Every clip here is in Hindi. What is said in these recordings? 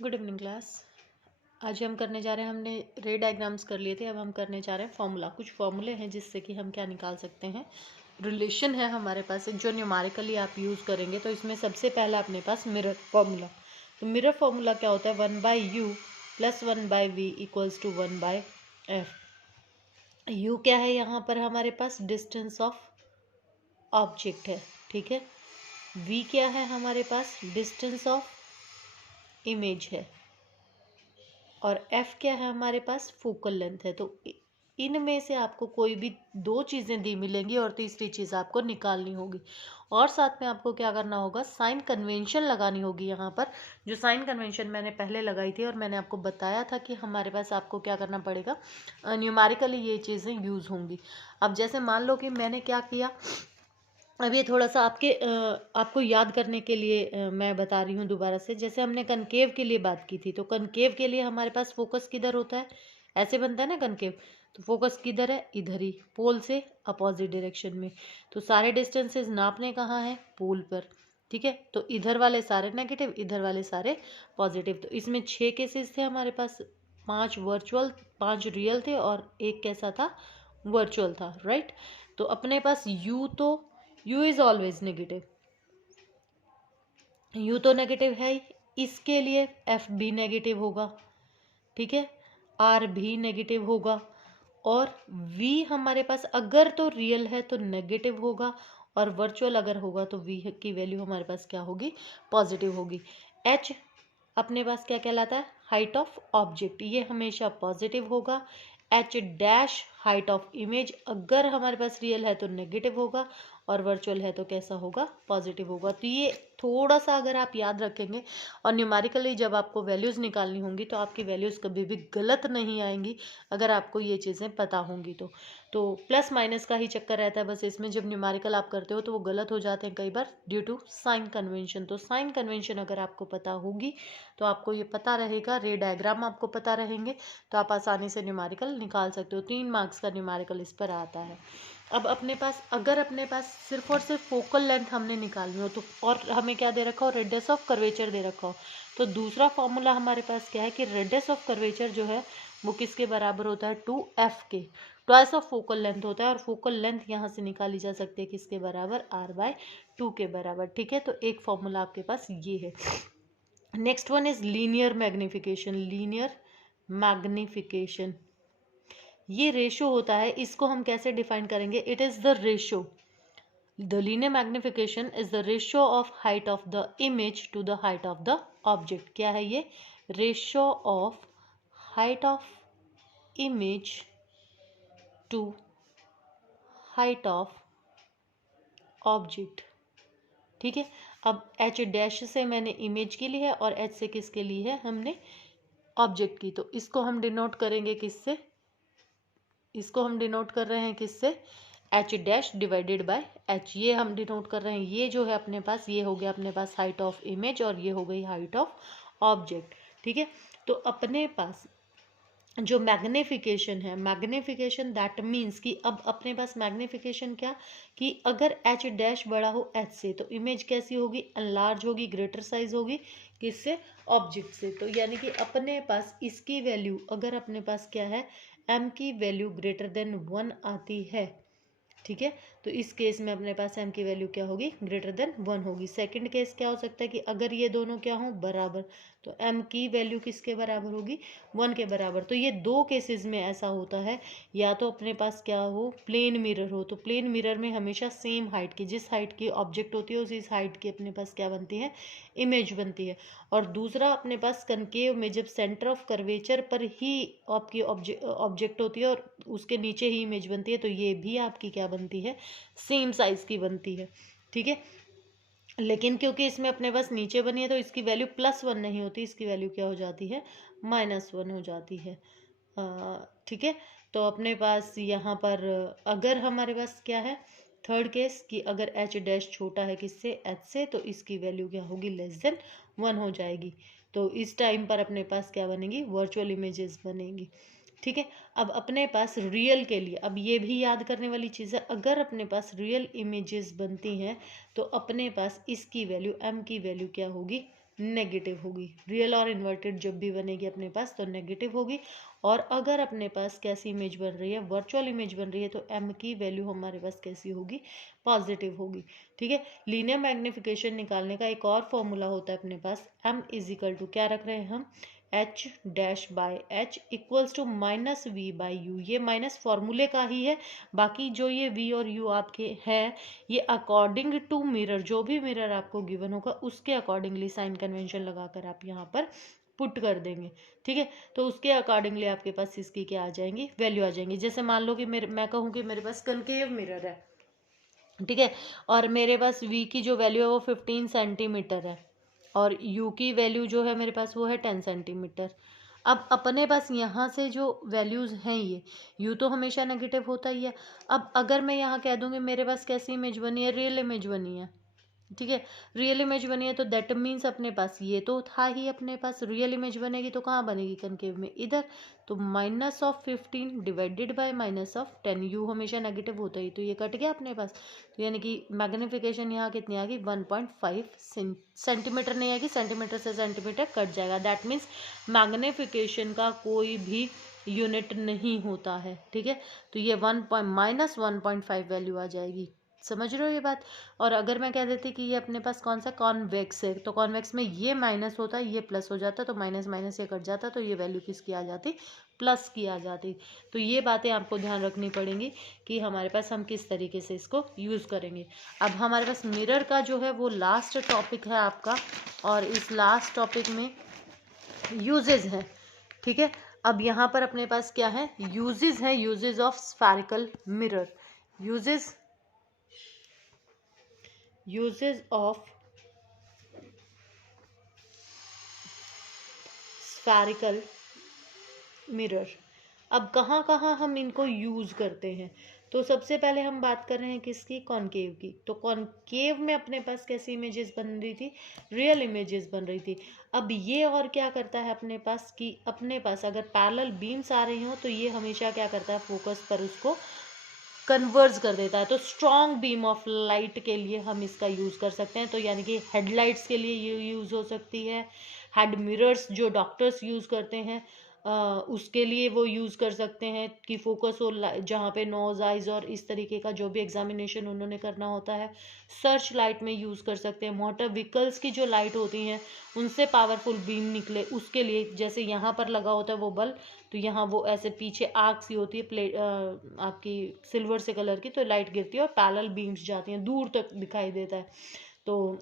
Good evening class. आज हम करने जा रहे हैं, हमने रे डायग्राम्स कर लिए थे, अब हम करने जा रहे हैं फॉर्मूला। कुछ फॉर्मूले हैं जिससे कि हम क्या निकाल सकते हैं, रिलेशन है हमारे पास जो न्यूमेरिकली आप यूज़ करेंगे। तो इसमें सबसे पहला अपने पास मिरर फॉर्मूला। तो मिरर फॉर्मूला क्या होता है, 1/u + 1/v = 1/f। u क्या है, यहाँ पर हमारे पास डिस्टेंस ऑफ ऑब्जेक्ट है, ठीक है। v क्या है, हमारे पास डिस्टेंस ऑफ इमेज है। और f क्या है, हमारे पास फोकल लेंथ है। तो इनमें से आपको कोई भी दो चीज़ें दी मिलेंगी और तीसरी चीज़ आपको निकालनी होगी। और साथ में आपको क्या करना होगा, साइन कन्वेंशन लगानी होगी यहाँ पर। जो साइन कन्वेंशन मैंने पहले लगाई थी और मैंने आपको बताया था कि हमारे पास आपको क्या करना पड़ेगा, न्यूमेरिकली ये चीज़ें यूज़ होंगी। अब जैसे मान लो कि मैंने क्या किया, अब ये थोड़ा सा आपको याद करने के लिए मैं बता रही हूँ दोबारा से। जैसे हमने कनकेव के लिए बात की थी, तो कनकेव के लिए हमारे पास फोकस किधर होता है, ऐसे बनता है ना कनकेव। तो फोकस किधर है, इधर ही, पोल से अपोजिट डायरेक्शन में। तो सारे डिस्टेंसेस नापने कहाँ है, पोल पर, ठीक है। तो इधर वाले सारे नेगेटिव, इधर वाले सारे पॉजिटिव। तो इसमें 6 केसेस थे हमारे पास, 5 वर्चुअल, 5 रियल थे और एक कैसा था, वर्चुअल था, राइट। तो अपने पास u is always negative, u तो नेगेटिव है ही, इसके लिए f भी नेगेटिव होगा, ठीक है, r भी नेगेटिव होगा। और v हमारे पास अगर तो रियल है तो नेगेटिव होगा, और वर्चुअल अगर होगा तो v की वैल्यू हमारे पास क्या होगी, पॉजिटिव होगी। h अपने पास क्या कहलाता है, हाइट ऑफ ऑब्जेक्ट, ये हमेशा पॉजिटिव होगा। h dash height of image, अगर हमारे पास रियल है तो नेगेटिव होगा और वर्चुअल है तो कैसा होगा, पॉजिटिव होगा। तो ये थोड़ा सा अगर आप याद रखेंगे और न्यूमेरिकली जब आपको वैल्यूज़ निकालनी होंगी तो आपकी वैल्यूज़ कभी भी गलत नहीं आएंगी, अगर आपको ये चीज़ें पता होंगी तो प्लस माइनस का ही चक्कर रहता है बस इसमें। जब न्यूमेरिकल आप करते हो तो वो गलत हो जाते हैं कई बार ड्यू टू साइन कन्वेंशन। तो साइन कन्वेंशन अगर आपको पता होगी तो आपको ये पता रहेगा, रे डायग्राम आपको पता रहेंगे, तो आप आसानी से न्यूमेरिकल निकाल सकते हो। 3 मार्क्स का न्यूमेरिकल इस पर आता है। अब अपने पास, अगर अपने पास सिर्फ और सिर्फ फोकल लेंथ हमने निकालनी हो तो, और हमें क्या दे रखा हो, रेडियस ऑफ कर्वेचर दे रखा हो, तो दूसरा फॉर्मूला हमारे पास क्या है कि रेडियस ऑफ कर्वेचर जो है वो किसके बराबर होता है, 2f के, ट्वाइस ऑफ फोकल लेंथ होता है। और फोकल लेंथ यहाँ से निकाली जा सकती है किसके बराबर, r/2 के बराबर, ठीक है। तो एक फॉर्मूला आपके पास ये है। Next one is linear magnification. Linear magnification ये रेशो होता है, इसको हम कैसे डिफाइन करेंगे, it is the ratio, the linear magnification is the ratio of height of the image to the height of the object. क्या है ये, ratio of height of image to height of object, ठीक है। अब h डैश से मैंने इमेज की ली है और h से किसके लिए है, हमने ऑब्जेक्ट की। तो इसको हम डिनोट करेंगे किससे, इसको हम डिनोट कर रहे हैं किससे, h dash divided by h, ये हम डिनोट कर रहे हैं। ये जो है अपने पास, ये हो गया अपने पास हाइट ऑफ इमेज और ये हो गई हाइट ऑफ ऑब्जेक्ट, ठीक है। तो अपने पास जो मैग्निफिकेशन है, मैग्निफिकेशन दैट मीन्स कि अब अपने पास मैग्निफिकेशन क्या, कि अगर h डैश बड़ा हो h से तो इमेज कैसी होगी, एनलार्ज होगी, ग्रेटर साइज होगी, किससे, ऑब्जेक्ट से। तो यानी कि अपने पास इसकी वैल्यू, अगर अपने पास क्या है, m की वैल्यू ग्रेटर देन 1 आती है, ठीक है। तो इस केस में अपने पास m की वैल्यू क्या होगी, ग्रेटर देन 1 होगी। सेकंड केस क्या हो सकता है कि अगर ये दोनों क्या हो, बराबर, तो m की वैल्यू किसके बराबर होगी, 1 के बराबर। तो ये दो केसेस में ऐसा होता है, या तो अपने पास क्या हो, प्लेन मिरर हो, तो प्लेन मिरर में हमेशा सेम हाइट की, जिस हाइट की ऑब्जेक्ट होती है उसी हाइट की अपने पास क्या बनती है, इमेज बनती है। और दूसरा अपने पास कनकेव में जब सेंटर ऑफ कर्वेचर पर ही आपकी ऑब्जेक्ट होती है और उसके नीचे ही इमेज बनती है, तो ये भी आपकी क्या बनती है, सेम साइज की बनती है, ठीक है। लेकिन क्योंकि इसमें अपने पास नीचे बनी है तो इसकी वैल्यू +1 नहीं होती, इसकी वैल्यू क्या हो जाती है, -1 हो जाती है, ठीक है। तो अपने पास यहाँ पर अगर हमारे पास क्या है, थर्ड केस, कि अगर h डैश छोटा है किससे, h से, तो इसकी वैल्यू क्या होगी, <1 हो जाएगी। तो इस टाइम पर अपने पास क्या बनेगी, वर्चुअल इमेजेस बनेंगी, ठीक है। अब अपने पास रियल के लिए, अब ये भी याद करने वाली चीज़ है, अगर अपने पास रियल इमेजेस बनती हैं तो अपने पास इसकी वैल्यू, m की वैल्यू क्या होगी, नेगेटिव होगी। रियल और इन्वर्टेड जब भी बनेगी अपने पास तो नेगेटिव होगी। और अगर अपने पास कैसी इमेज बन रही है, वर्चुअल इमेज बन रही है, तो m की वैल्यू हमारे पास कैसी होगी, पॉजिटिव होगी। ठीक है, लीनियर मैग्निफिकेशन निकालने का एक और फॉर्मूला होता है अपने पास, m इज इक्वल टू क्या रख रहे हैं हम, h dash by h equals to minus v by u. ये माइनस फॉर्मूले का ही है, बाकी जो ये v और u आपके हैं ये अकॉर्डिंग टू मिरर, जो भी मिरर आपको गिवन होगा उसके अकॉर्डिंगली साइन कन्वेंशन लगाकर आप यहाँ पर पुट कर देंगे। ठीक है, तो उसके अकॉर्डिंगली आपके पास इसकी क्या आ जाएंगी, वैल्यू आ जाएंगी। जैसे मान लो कि मैं कहूँ कि मेरे पास कनकेव मिरर है, ठीक है, और मेरे पास v की जो वैल्यू है वो 15 सेंटीमीटर है और u की वैल्यू जो है मेरे पास वो है 10 सेंटीमीटर। अब अपने पास यहाँ से जो वैल्यूज़ हैं ये u तो हमेशा नेगेटिव होता ही है। अब अगर मैं यहाँ कह दूँगी मेरे पास कैसी इमेज बनी है, रियल इमेज बनी है, ठीक है, रियल इमेज बनी है, तो दैट मीन्स अपने पास ये तो था ही, अपने पास रियल इमेज बनेगी तो कहाँ बनेगी, कनकेव में, इधर। तो -15 डिवाइडेड बाय -10, यू हमेशा नेगेटिव होता ही, तो ये कट गया अपने पास। तो यानी कि मैग्निफिकेशन यहाँ कितनी आ गई, 1.5 सेंटीमीटर नहीं आएगी, सेंटीमीटर से सेंटीमीटर कट जाएगा। दैट मीन्स मैग्निफिकेशन का कोई भी यूनिट नहीं होता है। ठीक है, तो ये -1.5 वैल्यू आ जाएगी। समझ रहे हो ये बात। और अगर मैं कह देती कि ये अपने पास कौन सा कॉन्वेक्स है, तो कॉन्वेक्स में ये माइनस होता, ये प्लस हो जाता, तो माइनस माइनस ये कट जाता, तो ये वैल्यू किसकी आ जाती, प्लस की आ जाती। तो ये बातें आपको ध्यान रखनी पड़ेंगी कि हमारे पास हम किस तरीके से इसको यूज़ करेंगे। अब हमारे पास मिरर का जो है वो लास्ट टॉपिक है आपका, और इस लास्ट टॉपिक में यूजेज हैं। ठीक है, अब यहाँ पर अपने पास क्या है, यूजेज है, uses of spherical mirror. Uses of spherical mirror. अब कहाँ कहाँ हम इनको यूज करते हैं, तो सबसे पहले हम बात कर रहे हैं किसकी, कॉनकेव की। तो कॉनकेव में अपने पास कैसी इमेजेस बन रही थी, रियल इमेजेस बन रही थी। अब ये और क्या करता है अपने पास कि अपने पास अगर पैरेलल बीम्स आ रही हो तो ये हमेशा क्या करता है, फोकस पर उसको कन्वर्ज कर देता है। तो स्ट्रॉन्ग बीम ऑफ लाइट के लिए हम इसका यूज़ कर सकते हैं। तो यानी कि हेडलाइट्स के लिए ये यूज़ हो सकती है, हेड मिरर्स जो डॉक्टर्स यूज़ करते हैं उसके लिए वो यूज़ कर सकते हैं कि फोकस हो जहाँ पे नोज आइज और इस तरीके का जो भी एग्जामिनेशन उन्होंने करना होता है। सर्च लाइट में यूज़ कर सकते हैं, मोटर व्हीकल्स की जो लाइट होती हैं उनसे पावरफुल बीम निकले उसके लिए, जैसे यहाँ पर लगा होता है वो बल्ब, तो यहाँ वो ऐसे पीछे आग सी होती है प्लेट आपकी सिल्वर से कलर की, तो लाइट गिरती है और पैरेलल बीम्स जाती हैं, दूर तक दिखाई देता है। तो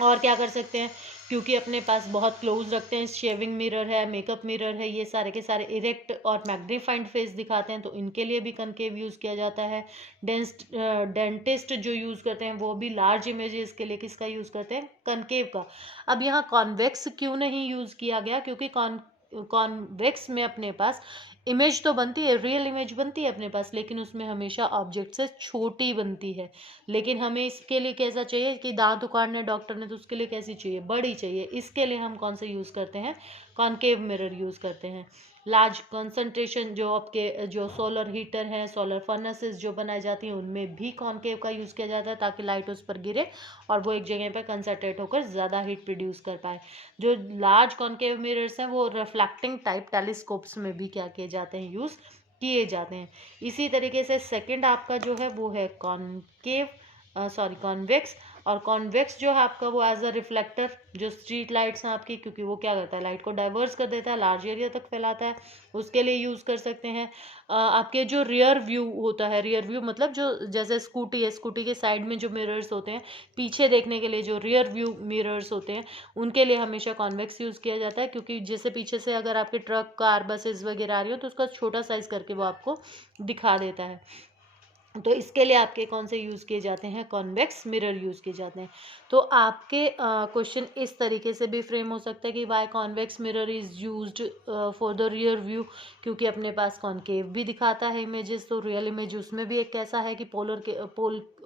और क्या कर सकते हैं, क्योंकि अपने पास बहुत क्लोज रखते हैं, शेविंग मिरर है, मेकअप मिरर है, ये सारे के सारे इरेक्ट और मैग्नीफाइड फेस दिखाते हैं, तो इनके लिए भी कनकेव यूज़ किया जाता है। डेंटिस्ट जो यूज़ करते हैं वो भी लार्ज इमेजेस के लिए किसका यूज़ करते हैं, कनकेव का। अब यहाँ कॉन्वेक्स क्यों नहीं यूज़ किया गया, क्योंकि कॉन्वेक्स में अपने पास इमेज तो बनती है, रियल इमेज बनती है अपने पास, लेकिन उसमें हमेशा ऑब्जेक्ट से छोटी बनती है। लेकिन हमें इसके लिए कैसा चाहिए कि दांत उखाड़ने डॉक्टर ने, तो उसके लिए कैसी चाहिए, बड़ी चाहिए। इसके लिए हम कौन सा यूज़ करते हैं, कॉनकेव मिरर यूज़ करते हैं। लार्ज कंसंट्रेशन जो आपके जो सोलर हीटर हैं, सोलर फर्नेसेस जो बनाई जाती हैं उनमें भी कॉनकेव का यूज़ किया जाता है, ताकि लाइट उस पर गिरे और वो एक जगह पर कंसंट्रेट होकर ज़्यादा हीट प्रोड्यूस कर पाए। जो लार्ज कॉनकेव मिरर्स हैं वो रिफ्लेक्टिंग टाइप टेलीस्कोप्स में भी क्या किए जाते हैं, यूज़ किए जाते हैं। इसी तरीके से सेकंड आपका जो है वो है कॉन्वेक्स। और कॉन्वेक्स जो है आपका वो एज अ रिफ्लेक्टर, जो स्ट्रीट लाइट्स हैं आपकी, क्योंकि वो क्या करता है, लाइट को डाइवर्स कर देता है, लार्ज एरिया तक फैलाता है, उसके लिए यूज़ कर सकते हैं। आपके जो रियर व्यू होता है, रियर व्यू मतलब जो जैसे स्कूटी है, स्कूटी के साइड में जो मिरर्स होते हैं पीछे देखने के लिए, जो रियर व्यू मिरर्स होते हैं उनके लिए हमेशा कॉन्वेक्स यूज़ किया जाता है, क्योंकि जैसे पीछे से अगर आपके ट्रक कार बसेस वगैरह आ रही हो तो उसका छोटा साइज करके वो आपको दिखा देता है। तो इसके लिए आपके कौन से यूज़ किए जाते हैं, कॉन्वेक्स मिरर यूज़ किए जाते हैं। तो आपके क्वेश्चन इस तरीके से भी फ्रेम हो सकता है कि why convex mirror is used for the rear view, क्योंकि अपने पास कॉनकेव भी दिखाता है इमेजेस, तो रियल इमेज उसमें भी एक कैसा है कि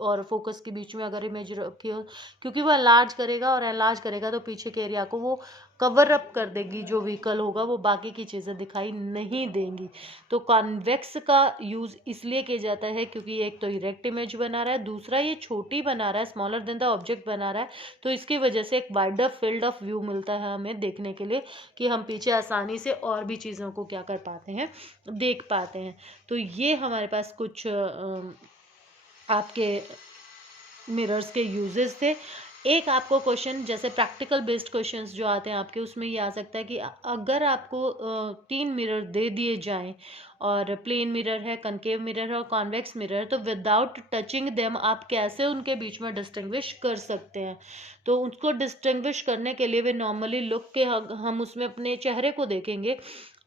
और फोकस के बीच में अगर इमेज रखी हो, क्योंकि वो एनलार्ज करेगा और एनलार्ज करेगा तो पीछे के एरिया को वो कवर अप कर देगी, जो व्हीकल होगा वो बाकी की चीज़ें दिखाई नहीं देंगी। तो कॉन्वेक्स का यूज़ इसलिए किया जाता है क्योंकि एक तो इरेक्ट इमेज बना रहा है, दूसरा ये छोटी बना रहा है, स्मॉलर देन द ऑब्जेक्ट बना रहा है, तो इसकी वजह से एक वाइडर फील्ड ऑफ व्यू मिलता है हमें देखने के लिए, कि हम पीछे आसानी से और भी चीज़ों को क्या कर पाते हैं, देख पाते हैं। तो ये हमारे पास कुछ आपके मिरर्स के यूजेस थे। एक आपको क्वेश्चन जैसे प्रैक्टिकल बेस्ड क्वेश्चंस जो आते हैं आपके, उसमें ये आ सकता है कि अगर आपको 3 मिरर दे दिए जाएं और प्लेन मिरर है, कनकेव मिरर है और कॉन्वेक्स मिरर, तो विदाउट टचिंग देम आप कैसे उनके बीच में डिस्टिंग्विश कर सकते हैं। तो उसको डिस्टिंग्विश करने के लिए वे नॉर्मली लुक के हम उसमें अपने चेहरे को देखेंगे,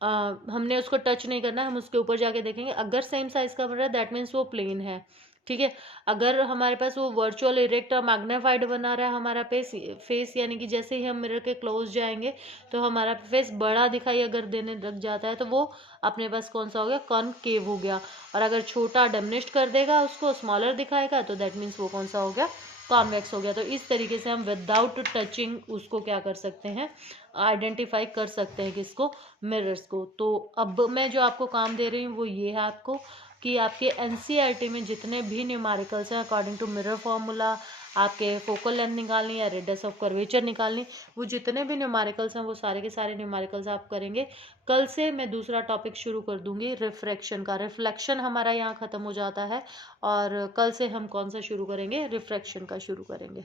हमने उसको टच नहीं करना, हम उसके ऊपर जाके देखेंगे, अगर सेम साइज का मिरर है दैट मीन्स वो प्लेन है, ठीक है। अगर हमारे पास वो वर्चुअल इरेक्ट और मैग्नीफाइड बना रहा है हमारा फेस यानी कि जैसे ही हम मिरर के क्लोज जाएंगे तो हमारा फेस बड़ा दिखाई अगर देने लग जाता है तो वो अपने पास कौन सा हो गया, कॉनकेव हो गया। और अगर छोटा डिमिनिश्ड कर देगा, उसको स्मॉलर दिखाएगा, तो दैट मीन्स वो कौन सा हो गया, कॉन्वेक्स हो गया। तो इस तरीके से हम विदाउट टचिंग उसको क्या कर सकते हैं, आइडेंटिफाई कर सकते हैं किसको, मिरर्स को। तो अब मैं जो आपको काम दे रही हूँ वो ये है आपको, कि आपके एनसीईआरटी में जितने भी न्यूमेरिकल्स हैं अकॉर्डिंग टू मिरर फॉर्मूला, आपके फोकल लेंथ निकालनी या रेडियस ऑफ कर्वेचर निकालनी, वो जितने भी न्यूमेरिकल्स हैं वो सारे के सारे न्यूमेरिकल्स आप करेंगे। कल से मैं दूसरा टॉपिक शुरू कर दूंगी रिफ्रैक्शन का, रिफ्लेक्शन हमारा यहाँ ख़त्म हो जाता है, और कल से हम कौन सा शुरू करेंगे, रिफ्रैक्शन का शुरू करेंगे।